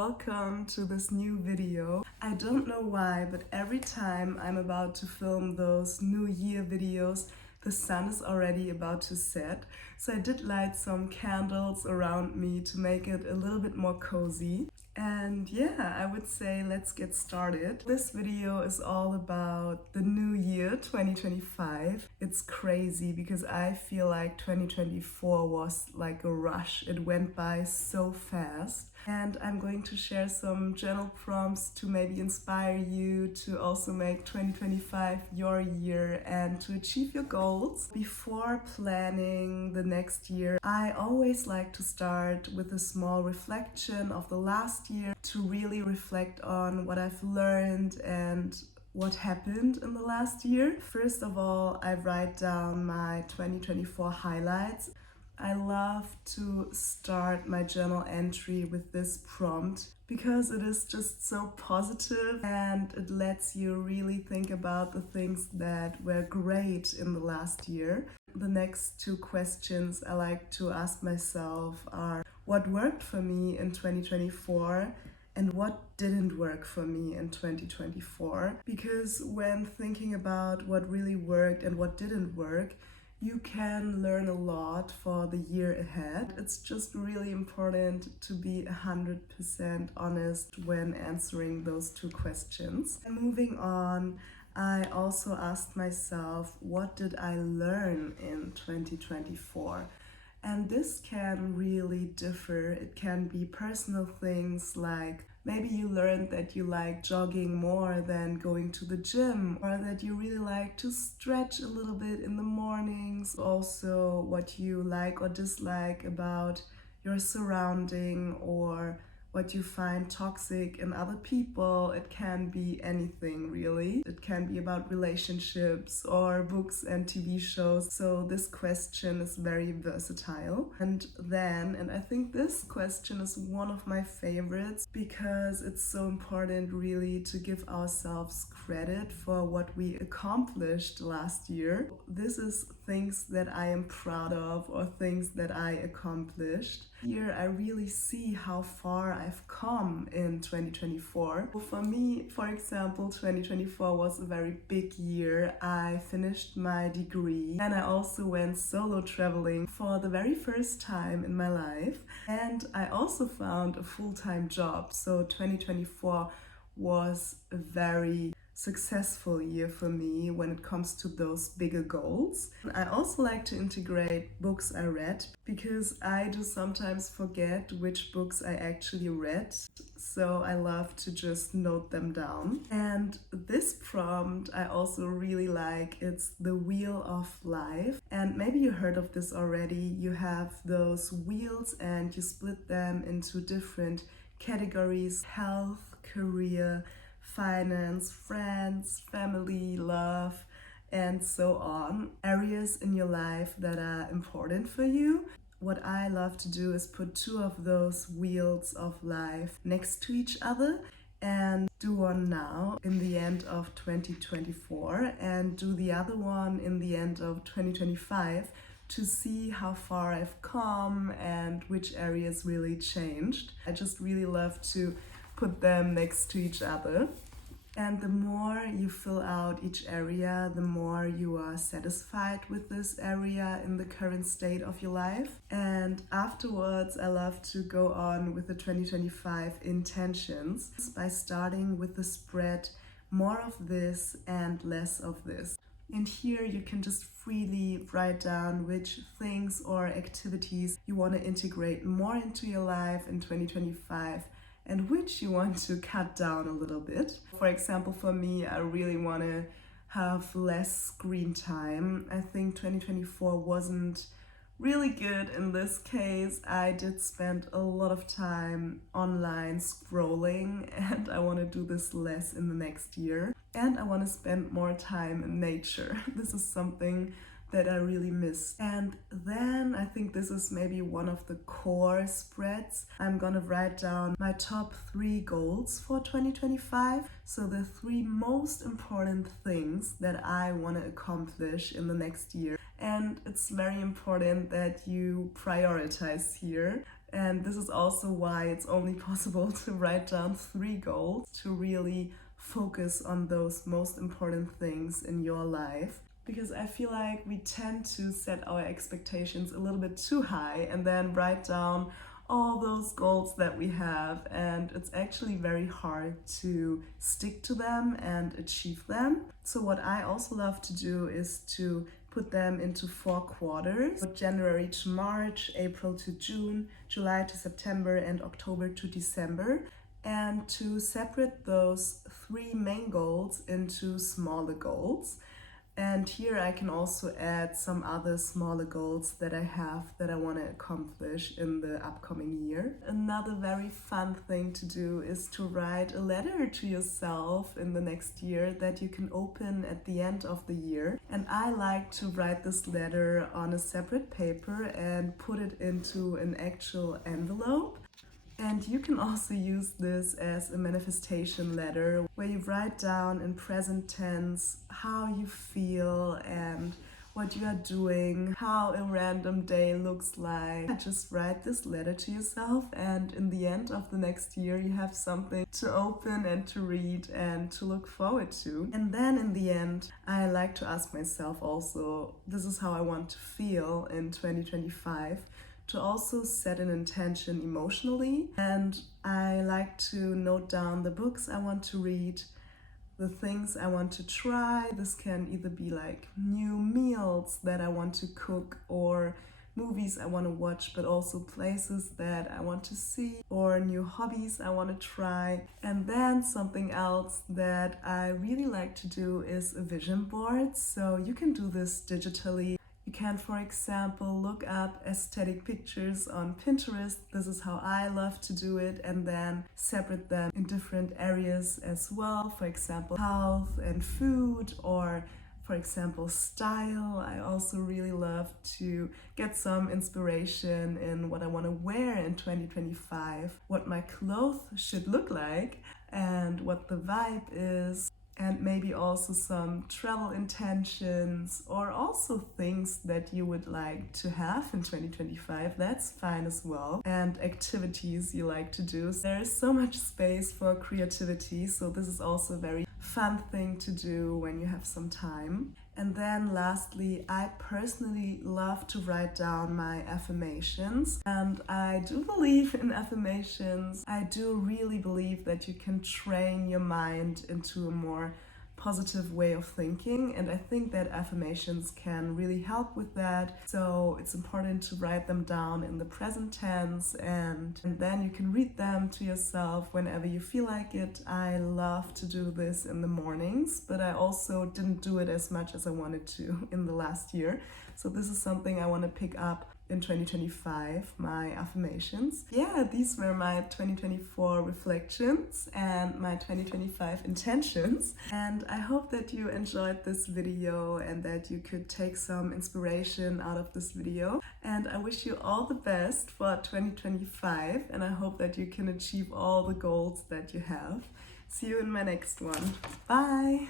welcome to this new video. I don't know why, but every time I'm about to film those New Year videos, the sun is already about to set. So I did light some candles around me to make it a little bit more cozy. And yeah, I would say let's get started. This video is all about the new year 2025. It's crazy because I feel like 2024 was like a rush. It went by so fast. And I'm going to share some journal prompts to maybe inspire you to also make 2025 your year and to achieve your goals. Before planning the next year, I always like to start with a small reflection of the last year to really reflect on what I've learned and what happened in the last year. First of all, I write down my 2024 highlights. I love to start my journal entry with this prompt because it is just so positive and it lets you really think about the things that were great in the last year. The next two questions I like to ask myself are what worked for me in 2024 and what didn't work for me in 2024. Because when thinking about what really worked and what didn't work, you can learn a lot for the year ahead. It's just really important to be 100% honest when answering those two questions. And moving on, I also asked myself, what did I learn in 2024? And this can really differ. It can be personal things like maybe you learned that you like jogging more than going to the gym, or that you really like to stretch a little bit in the mornings. Also, what you like or dislike about your surrounding, or what you find toxic in other people. It can be anything really. It can be about relationships or books and TV shows. So this question is very versatile. And I think this question is one of my favorites because it's so important really to give ourselves credit for what we accomplished last year. This is things that I am proud of or things that I accomplished. Here I really see how far I've come in 2024. For me, for example, 2024 was a very big year. I finished my degree and I also went solo traveling for the very first time in my life. And I also found a full-time job. So 2024 was a very successful year for me when it comes to those bigger goals. I also like to integrate books I read because I do sometimes forget which books I actually read. So I love to just note them down. And this prompt I also really like. It's the Wheel of Life. And maybe you heard of this already. You have those wheels and you split them into different categories: health, career, finance, friends, family, love, and so on. Areas in your life that are important for you. What I love to do is put two of those wheels of life next to each other and do one now in the end of 2024 and do the other one in the end of 2025 to see how far I've come and which areas really changed. I just really love to put them next to each other. And the more you fill out each area, the more you are satisfied with this area in the current state of your life. And afterwards, I love to go on with the 2025 intentions by starting with the spread more of this and less of this. And here you can just freely write down which things or activities you want to integrate more into your life in 2025 and which you want to cut down a little bit. For example, for me, I really want to have less screen time. I think 2024 wasn't really good in this case. I did spend a lot of time online scrolling and I want to do this less in the next year. And I want to spend more time in nature. This is something that I really miss. And then I think this is maybe one of the core spreads. I'm gonna write down my top 3 goals for 2025. So the 3 most important things that I want to accomplish in the next year. And it's very important that you prioritize here. And this is also why it's only possible to write down 3 goals to really focus on those most important things in your life. Because I feel like we tend to set our expectations a little bit too high and then write down all those goals that we have, and it's actually very hard to stick to them and achieve them. So what I also love to do is to put them into 4 quarters: January to March, April to June, July to September, and October to December, and to separate those 3 main goals into smaller goals. And here I can also add some other smaller goals that I have that I want to accomplish in the upcoming year. Another very fun thing to do is to write a letter to yourself in the next year that you can open at the end of the year. And I like to write this letter on a separate paper and put it into an actual envelope. And you can also use this as a manifestation letter where you write down in present tense how you feel and what you are doing, how a random day looks like. Just write this letter to yourself, and in the end of the next year you have something to open and to read and to look forward to. And then in the end, I like to ask myself also, this is how I want to feel in 2025. To also set an intention emotionally, and I like to note down the books I want to read, the things I want to try. This can either be like new meals that I want to cook, or movies I want to watch, but also places that I want to see, or new hobbies I want to try. And then something else that I really like to do is a vision board. So you can do this digitally. You can, for example, look up aesthetic pictures on Pinterest. This is how I love to do it, and then separate them in different areas as well. For example, health and food, or for example, style. I also really love to get some inspiration in what I want to wear in 2025, what my clothes should look like, and what the vibe is. And maybe also some travel intentions, or also things that you would like to have in 2025. That's fine as well. And activities you like to do. There is so much space for creativity, so this is also a very fun thing to do when you have some time. And then lastly, I personally love to write down my affirmations. And I do believe in affirmations. I do really believe that you can train your mind into a more positive way of thinking, and I think that affirmations can really help with that. So it's important to write them down in the present tense, and then you can read them to yourself whenever you feel like it. I love to do this in the mornings, but I also didn't do it as much as I wanted to in the last year. So this is something I want to pick up in 2025, my affirmations. Yeah, these were my 2024 reflections and my 2025 intentions. And I hope that you enjoyed this video and that you could take some inspiration out of this video. And I wish you all the best for 2025, and I hope that you can achieve all the goals that you have. See you in my next one. Bye!